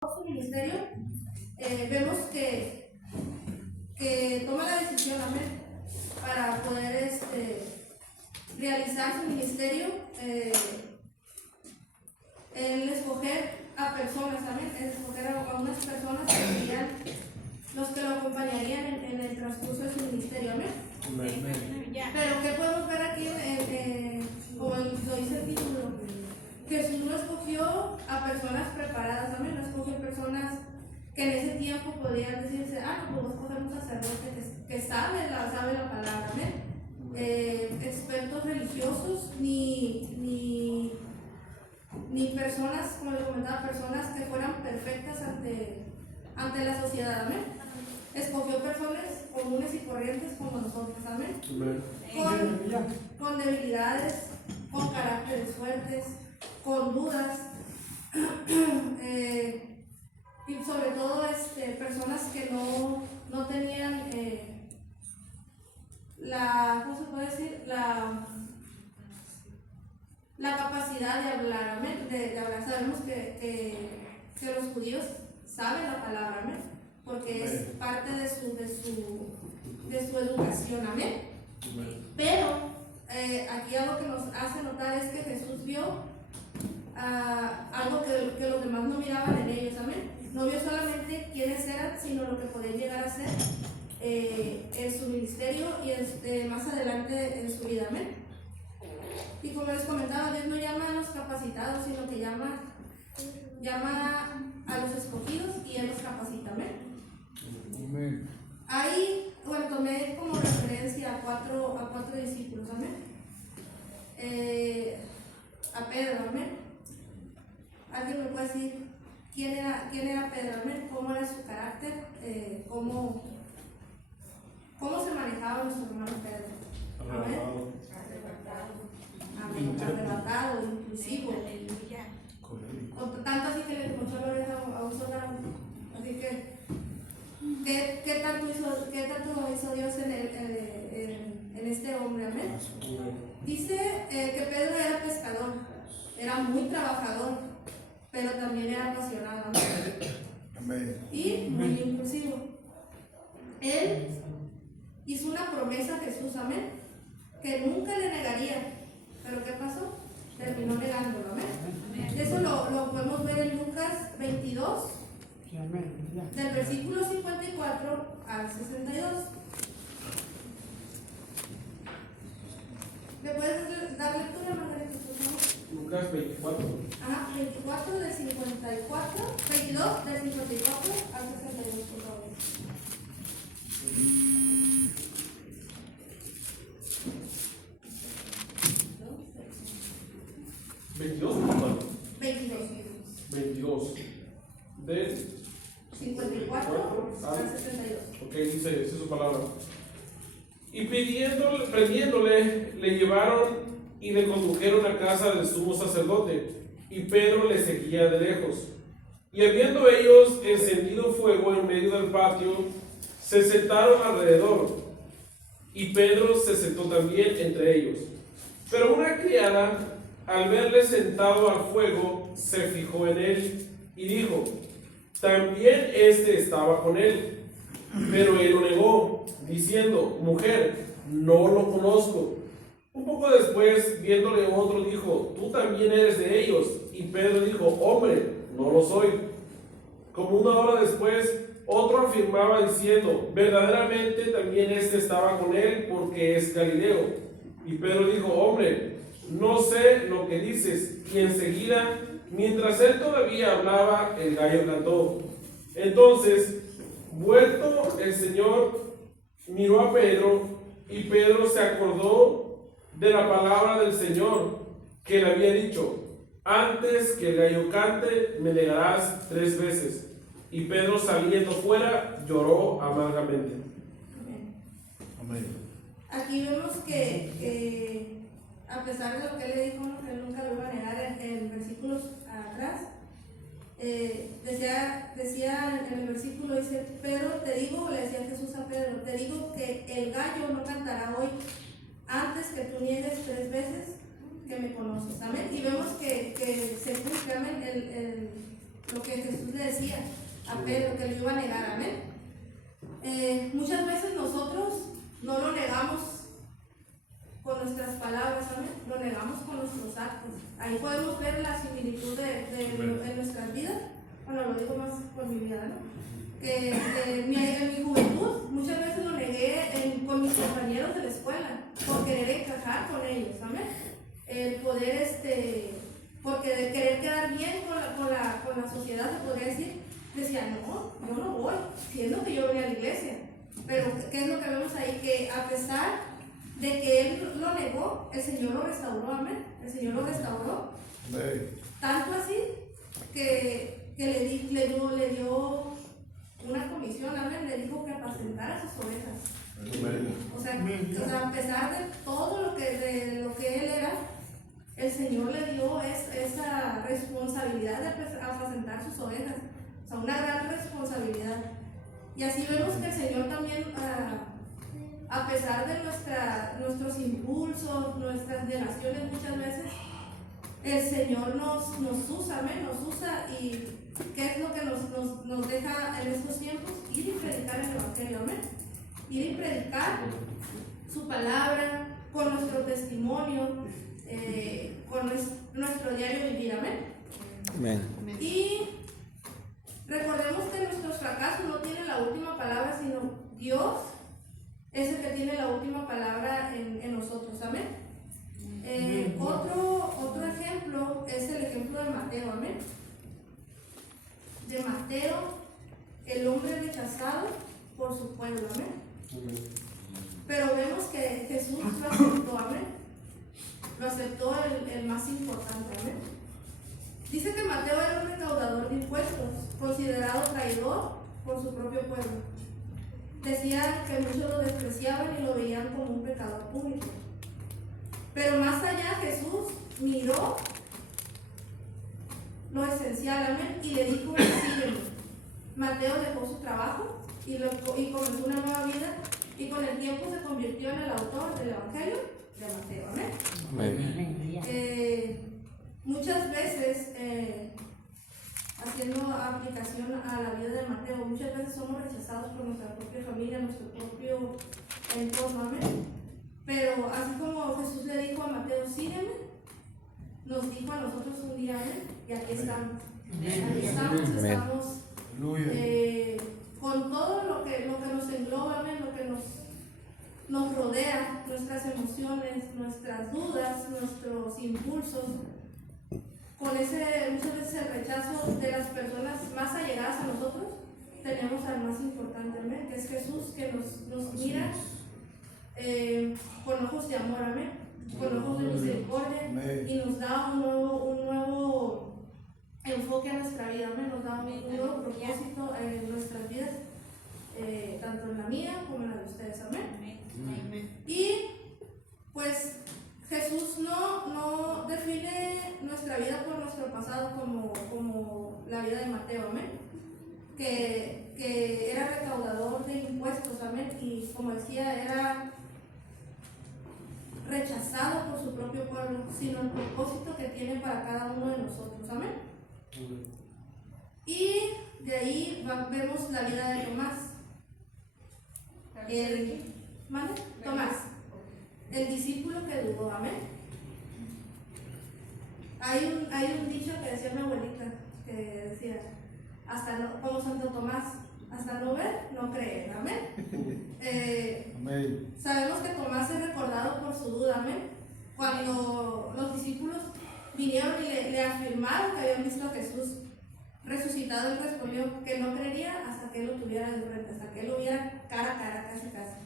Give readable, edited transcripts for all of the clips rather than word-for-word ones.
su ministerio, vemos que toma la decisión, amén, para poder realizar su ministerio, el escoger a personas, amén, el escoger a unas personas que serían los que lo acompañarían en el transcurso de su ministerio, amén. Pero ¿qué podemos ver aquí, como lo dice el título? Jesús no escogió a personas preparadas, amén, no escogió personas que en ese tiempo podrían decirse, no, pues voy a escoger un sacerdote que sabe la palabra, amén. Expertos religiosos, ni personas, como le comentaba, personas que fueran perfectas ante la sociedad, amén. Escogió personas comunes y corrientes como nosotros, amén. Con debilidades, con caracteres fuertes, con dudas, y sobre todo personas que no tenían ¿cómo se puede decir? La capacidad de hablar, amén, de hablar. Sabemos que los judíos saben la palabra, amén, porque es parte de su educación, amén. Pero aquí algo que nos hace notar es que Jesús vio algo que los demás no miraban en ellos, amén. No vio solamente quiénes eran, sino lo que podían llegar a ser en su ministerio y más adelante en su vida, amén. Y como les comentaba, Dios no llama a los capacitados, sino que llama a los escogidos y Él los capacita, amén. Ahí, bueno, tomé como referencia a cuatro discípulos, amén. A Pedro, amén. ¿Alguien me puede decir quién era Pedro, amén? ¿Cómo era su carácter? ¿Cómo se manejaba nuestro hermano Pedro? Amén. Arrebatado, inclusivo. Tanto así que le mostró la oreja a un soldado. Así que, ¿qué tanto hizo Dios en este hombre? Amén. Dice que Pedro era pescador, era muy trabajador, pero también era apasionado. Amén. Y muy impulsivo. Él hizo una promesa a Jesús, amén, que nunca le negaría. ¿Pero qué pasó? Terminó negándolo, amén. Eso lo podemos ver en Lucas 22, del versículo 54 al 62. ¿Me puedes dar lectura, Margarita, por favor? Lucas 24. 22 del 54 al 62, por favor. 22. 22. Del 54 al 62. Ok, dice su palabra. Y prendiéndole, le llevaron y le condujeron a casa del sumo sacerdote, y Pedro le seguía de lejos. Y habiendo ellos encendido fuego en medio del patio, se sentaron alrededor, y Pedro se sentó también entre ellos. Pero una criada, al verle sentado al fuego, se fijó en él y dijo: también estaba con él. Pero él lo negó, diciendo: mujer, no lo conozco. Un poco después, viéndole otro, dijo: tú también eres de ellos. Y Pedro dijo: hombre, no lo soy. Como una hora después, otro afirmaba diciendo: verdaderamente también estaba con él, porque es Galileo. Y Pedro dijo: hombre, no sé lo que dices. Y enseguida, mientras él todavía hablaba, el gallo cantó. Entonces, vuelto el Señor, miró a Pedro, y Pedro se acordó de la palabra del Señor, que le había dicho: antes que el gallo cante, me negarás 3 veces. Y Pedro, saliendo fuera, lloró amargamente. Amén. Aquí vemos que a pesar de lo que él le dijo, que él nunca lo iba a negar, en versículos atrás, decía en el versículo, dice: Pedro, te digo, le decía Jesús a Pedro, te digo que el gallo no cantará hoy antes que tú niegues 3 veces que me conoces. Amén. Y vemos que se cumple, amén, lo que Jesús le decía a Pedro, que lo iba a negar, amén. Muchas veces nosotros no lo negamos con nuestras palabras, amén, lo negamos con nuestros actos. Ahí podemos ver la similitud de nuestras vidas. Bueno, lo digo más por mi vida, ¿no? En mi juventud muchas veces lo negué con mis compañeros de la escuela por querer encajar con ellos, amén. El poder, porque de querer quedar bien con la sociedad, se podría decir, decía, no, yo no voy, siendo que yo venía a la iglesia. Pero ¿qué es lo que vemos ahí? Que a pesar de que él lo negó, el Señor lo restauró, amén. El Señor lo restauró. Tanto así que le dio una comisión, amén, le dijo que apacentara sus ovejas. O sea, a pesar de todo lo que él era, el Señor le dio esa responsabilidad de apacentar sus ovejas. O sea, una gran responsabilidad. Y así vemos que el Señor también, a pesar de nuestros impulsos, nuestras negaciones muchas veces, el Señor nos usa, amén, nos usa. Y ¿qué es lo que nos deja en estos tiempos? Ir y predicar el Evangelio, amén. Ir y predicar su palabra con nuestro testimonio, con nuestro diario vivir, amén. Amén. Y recordemos que nuestros fracasos no tienen la última palabra, sino Dios es el que tiene la última palabra en nosotros, amén. Otro ejemplo es el ejemplo de Mateo, amén. De Mateo, el hombre rechazado por su pueblo, amén. Pero vemos que Jesús lo aceptó, amén. Lo aceptó el más importante, amén. Dice que Mateo era un recaudador de impuestos, considerado traidor por su propio pueblo. Decían que muchos lo despreciaban y lo veían como un pecador público. Pero más allá, Jesús miró lo esencial, amén, y le dijo, sígueme. Mateo dejó su trabajo y comenzó una nueva vida, y con el tiempo se convirtió en el autor del Evangelio de Mateo, amén. Muchas veces, haciendo aplicación a la vida de Mateo, muchas veces somos rechazados por nuestra propia familia, nuestro propio entorno, amén. Pero así como Jesús le dijo a Mateo, sígueme, nos dijo a nosotros un día, amén, y aquí estamos. Aquí estamos con todo lo que nos engloba, amén, lo que nos rodea, nuestras emociones, nuestras dudas, nuestros impulsos, con muchas veces el rechazo de las personas más allegadas a nosotros. Tenemos al más importante, amén, que es Jesús, que nos mira con ojos de amor, amén, con ojos de misericordia, y nos da un nuevo enfoque a nuestra vida, amén, nos da un nuevo propósito en nuestras vidas, tanto en la mía como en la de ustedes, amén. Y pues Jesús no define nuestra vida por nuestro pasado como la vida de Mateo, amén, que era recaudador de impuestos, amén, y como decía, era rechazado por su propio pueblo, sino el propósito que tiene para cada uno de nosotros, amén. Y de ahí vemos la vida de Tomás. Tomás, el discípulo que dudó, amén. Hay un dicho que decía mi abuelita, que decía, como Santo Tomás, hasta no ver, no creer, amén. Sabemos que Tomás es recordado por su duda, amén. Cuando los discípulos vinieron y le afirmaron que habían visto a Jesús resucitado, él respondió que no creería hasta que él lo tuviera de frente, hasta que él lo viera cara a cara, casi casi.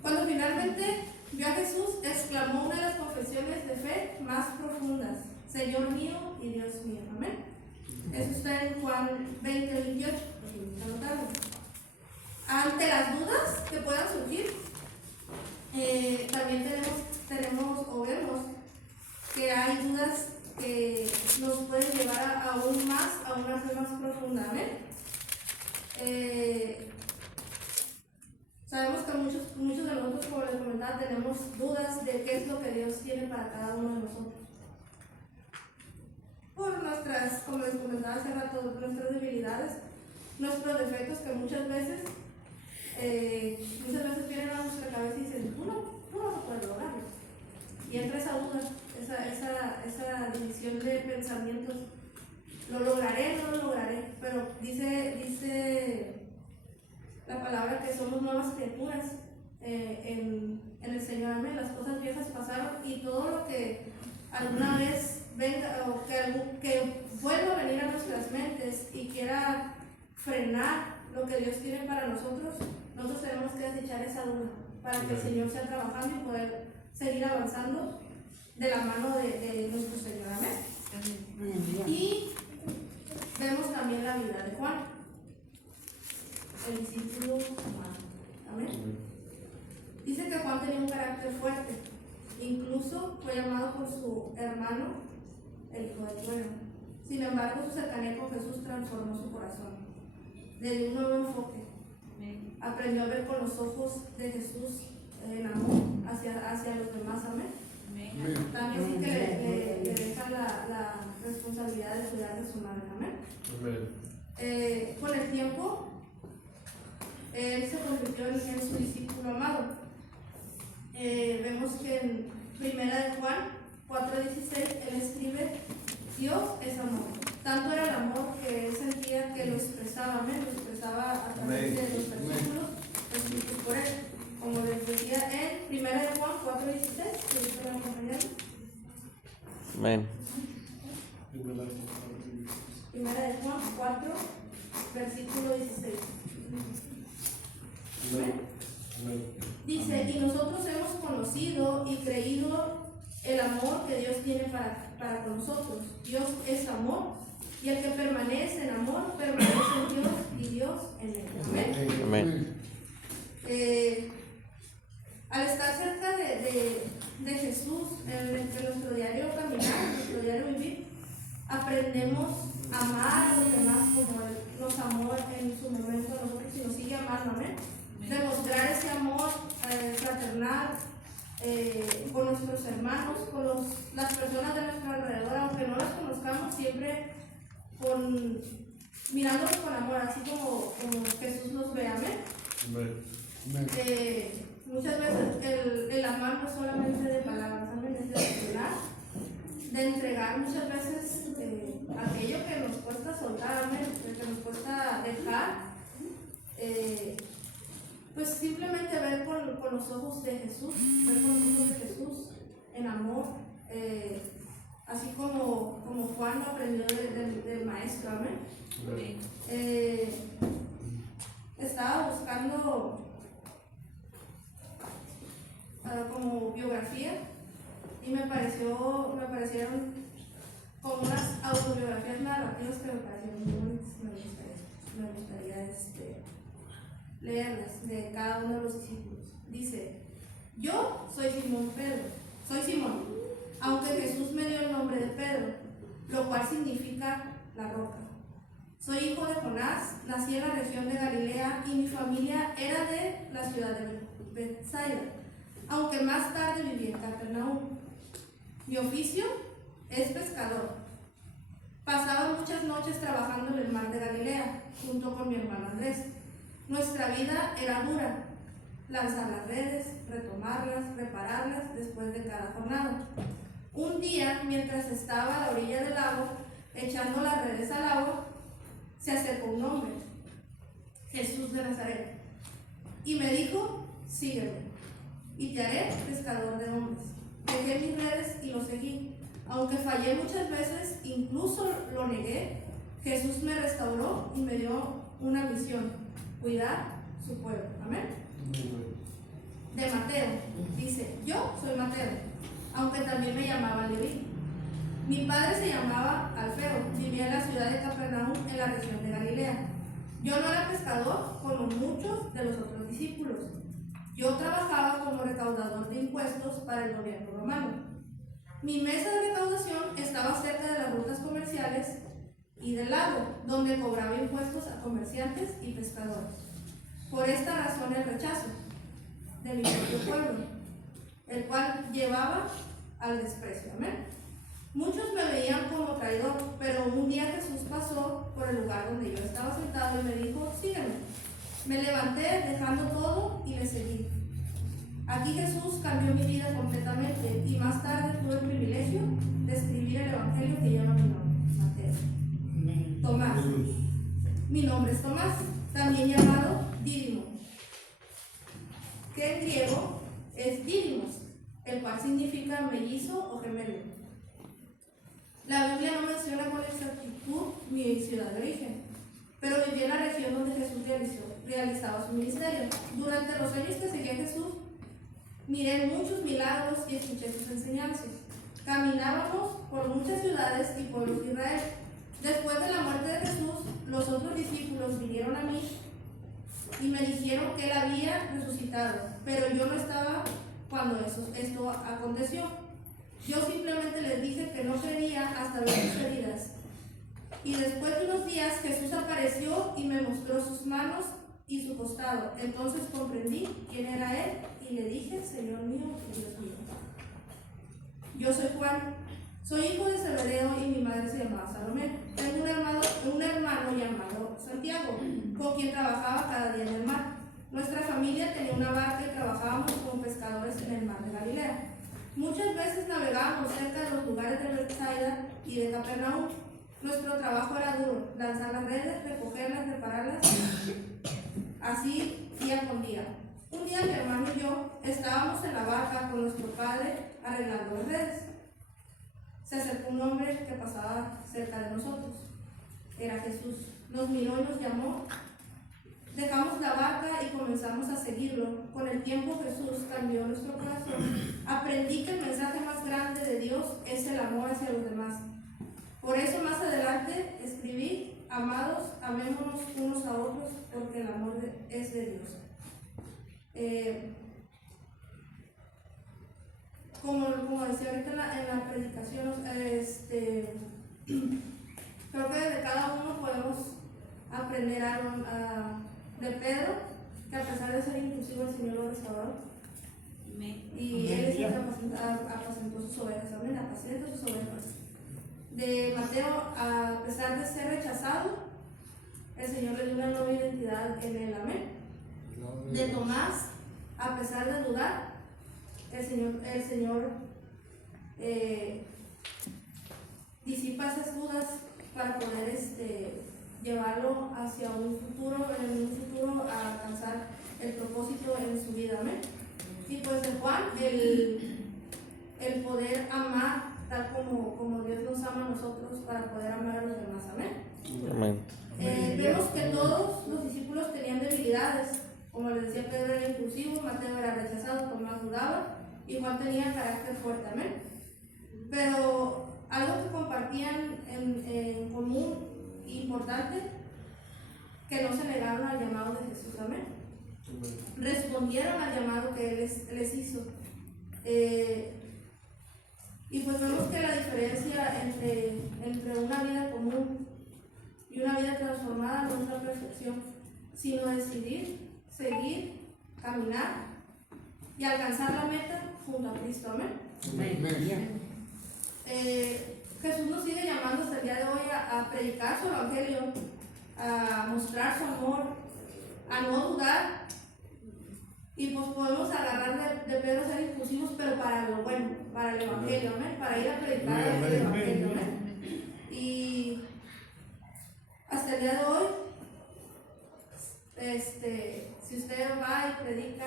Cuando finalmente vio a Jesús, exclamó una de las confesiones de fe más profundas: Señor mío y Dios mío, amén. Eso está en Juan 20:28. Ante las dudas que puedan surgir, también tenemos o vemos que hay dudas que nos pueden llevar aún más a una fe más profunda, amén. Sabemos que muchos de nosotros, como les comentaba, tenemos dudas de qué es lo que Dios tiene para cada uno de nosotros. Por nuestras, como les comentaba hace rato, nuestras debilidades, nuestros defectos que muchas veces vienen a nuestra cabeza y dicen, tú no vas a poder lograrlo. Y entra esa duda, esa división de pensamientos. Lo lograré, no lo lograré. Pero dice la palabra que somos nuevas criaturas en el Señor. Amén. Las cosas viejas pasaron y todo lo que alguna vez venga o que vuelva a venir a nuestras mentes y quiera frenar lo que Dios tiene para nosotros tenemos que desechar esa duda para que el Señor sea trabajando y poder seguir avanzando de la mano de nuestro Señor. Amén. Y vemos también la vida de Juan, el discípulo amado. Amén. Dice que Juan tenía un carácter fuerte, incluso fue llamado por su hermano el hijo del trueno. Sin embargo, su cercanía con Jesús transformó su corazón, le dio un nuevo enfoque. Aprendió a ver con los ojos de Jesús en amor hacia los demás. Amén. También sí que le deja la responsabilidad de cuidar de su madre. Amén. Con el tiempo, él se convirtió en su discípulo amado. Vemos que en 1 de Juan 4:16 él escribe: Dios es amor. Tanto era el amor que él sentía que lo expresaba, amén, lo expresaba a través de los versículos escritos por él. Como les decía en 1 de Juan 4:16, que ustedes van a acompañar. Amén. 1 de Juan 4, versículo 16. ¿Amén? Dice: y nosotros hemos conocido y creído el amor que Dios tiene para con nosotros. Dios es amor, y el que permanece en amor, permanece en Dios y Dios en él. Amén. Amén. Al estar cerca de Jesús, en nuestro diario caminar, en nuestro diario vivir, aprendemos a amar a los demás como Él nos amó en su momento a nosotros y nos sigue amando. Amén. Demostrar ese amor fraternal con nuestros hermanos, con las personas de nuestro alrededor, aunque no las conozcamos, siempre mirándolos con amor, así como Jesús nos ve. Amén. Muchas veces el amar no es solamente de palabras, amén, es de accionar, de entregar muchas veces aquello que nos cuesta soltar, amén, que nos cuesta dejar. Pues simplemente ver con los ojos de Jesús, ver con los ojos de Jesús en amor, así como Juan lo aprendió del maestro. Amén. Estaba buscando como biografía y me parecieron como unas autobiografías narrativas que me parecieron muy bonitas. Me gustaría leerlas de cada uno de los discípulos. Dice: yo soy Simón, aunque Jesús me dio el nombre de Pedro, lo cual significa la roca. Soy hijo de Jonás, nací en la región de Galilea y mi familia era de la ciudad de Betsaida, aunque más tarde viví en Capernaum. Mi oficio es pescador. Pasaba muchas noches trabajando en el mar de Galilea, junto con mi hermano Andrés. Nuestra vida era dura: lanzar las redes, retomarlas, repararlas después de cada jornada. Un día, mientras estaba a la orilla del lago, echando las redes al agua, se acercó un hombre, Jesús de Nazaret, y me dijo: sígueme, y te haré pescador de hombres. Dejé mis redes y lo seguí. Aunque fallé muchas veces, incluso lo negué, Jesús me restauró y me dio una misión: cuidar su pueblo. Amén. De Mateo, dice: yo soy Mateo, aunque también me llamaba Leví. Mi padre se llamaba Alfeo, vivía en la ciudad de Capernaum, en la región de Galilea. Yo no era pescador como muchos de los otros discípulos. Yo trabajaba como recaudador de impuestos para el gobierno romano. Mi mesa de recaudación estaba cerca de las rutas comerciales y del lago, donde cobraba impuestos a comerciantes y pescadores. Por esta razón el rechazo de mi propio pueblo, el cual llevaba al desprecio. Amén. Muchos me veían como traidor, pero un día Jesús pasó por el lugar donde yo estaba sentado y me dijo, sígueme. Me levanté dejando todo y le seguí. Aquí Jesús cambió mi vida completamente y más tarde tuve el privilegio de escribir el evangelio que lleva mi nombre, Mateo. Tomás. Mi nombre es Tomás, también llamado Dídimo, que en griego es Dídimos, el cual significa mellizo o gemelo. La Biblia no menciona con exactitud mi ciudad de origen, pero viví en la región donde Jesús realizaba su ministerio. Durante los años que seguí a Jesús, miré muchos milagros y escuché sus enseñanzas. Caminábamos por muchas ciudades y pueblos de Israel. Después de la muerte de Jesús, los otros discípulos vinieron a mí y me dijeron que él había resucitado, pero yo no estaba cuando esto aconteció. Yo simplemente les dije que no creía hasta ver sus heridas. Y después de unos días Jesús apareció y me mostró sus manos y su costado. Entonces comprendí quién era él y le dije, Señor mío y Dios mío. Yo soy Juan, soy hijo de Zebedeo y mi madre se llamaba Salomé. Tengo un hermano llamado Santiago, con quien trabajaba cada día en el mar. Nuestra familia tenía una barca y trabajábamos como pescadores en el mar de Galilea. Muchas veces navegábamos cerca de los lugares de Bethsaida y de Capernaum. Nuestro trabajo era duro, lanzar las redes, recogerlas, repararlas, así día con día. Un día mi hermano y yo estábamos en la barca con nuestro padre arreglando las redes. Se acercó un hombre que pasaba cerca de nosotros. Era Jesús. Nos miró y nos llamó. Dejamos la barca y comenzamos a seguirlo. Con el tiempo Jesús cambió nuestro corazón. Aprendí que el mensaje más grande de Dios es el amor hacia los demás. Por eso más adelante escribí, amados, amémonos unos a otros, porque el amor es de Dios. Como decía ahorita en la predicación, creo que de cada uno podemos aprender algo. De Pedro, que a pesar de ser inclusivo el Señor lo restauró. Y él es el que apacentó sus ovejas, amén, apacienta sus ovejas. De Mateo, a pesar de ser rechazado, el Señor le dio una nueva identidad en él, amén. De Tomás, a pesar de dudar, el Señor disipa esas dudas para poder llevarlo hacia un futuro, a alcanzar el propósito en su vida, amén. Y pues de Juan, el poder amar tal como Dios nos ama a nosotros para poder amar a los demás, amén. Vemos que todos los discípulos tenían debilidades, como les decía, Pedro era impulsivo, Mateo era rechazado, Tomás dudaba y Juan tenía carácter fuerte, amén. Pero algo que compartían en común importante, que no se negaron al llamado de Jesús, amén. Respondieron al llamado que Él les hizo. Y pues vemos que la diferencia entre una vida común y una vida transformada no es la perfección, sino decidir, seguir, caminar y alcanzar la meta junto a Cristo, amén. Jesús nos sigue llamando hasta el día de hoy a predicar su evangelio, a mostrar su amor, a no dudar. Y pues podemos agarrar de Pedro ser impulsivos, pero para lo bueno, para el evangelio, ¿amén? Para ir a predicar el evangelio, ¿amén? Y hasta el día de hoy, si usted va y predica,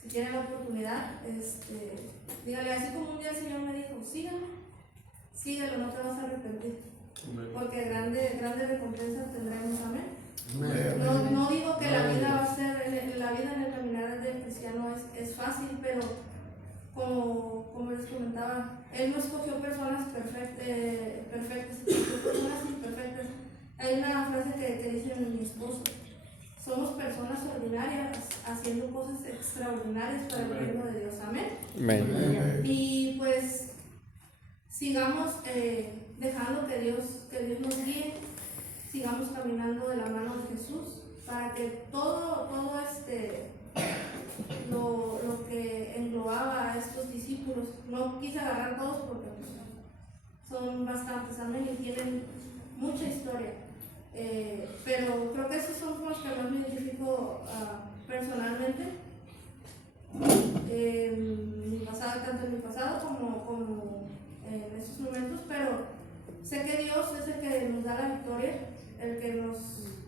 si tiene la oportunidad, dígale, así como un día el Señor me dijo, síguelo, no te vas a arrepentir, porque grandes recompensas tendremos, amén. No digo que la vida va a ser, la vida en el caminar del cristiano es fácil, pero como les comentaba, Él no escogió personas perfectas, escogió personas imperfectas. Hay una frase que dice mi esposo: somos personas ordinarias haciendo cosas extraordinarias para el reino de Dios, amén. Y pues sigamos dejando que Dios nos guíe, sigamos caminando de la mano de Jesús para que todo lo que englobaba a estos discípulos, no quise agarrar todos porque son bastantes, amén, y tienen mucha historia. Pero creo que esos son los que más me identifico personalmente. Mi pasado, tanto en mi pasado como en estos momentos, pero sé que Dios es el que nos da la victoria, el que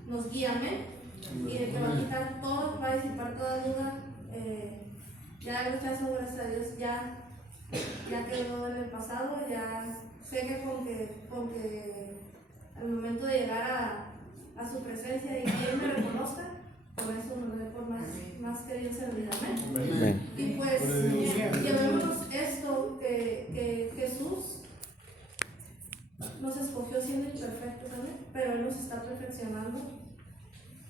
nos guía, amén, y el que va a quitar todo, va a disipar toda duda. Ya el rechazo, gracias a Dios, ya quedó en el pasado. Ya sé que con que al momento de llegar a su presencia y que Él me reconozca, por eso nos dé por más que Dios en vida, amén. Amén. Y pues llevémonos esto que Jesús nos escogió siendo imperfectos, amén, pero Él nos está perfeccionando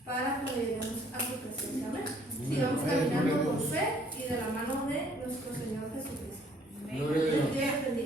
para que lleguemos a su presencia, amén. Sigamos caminando con fe y de la mano de nuestro Señor Jesucristo. Amén.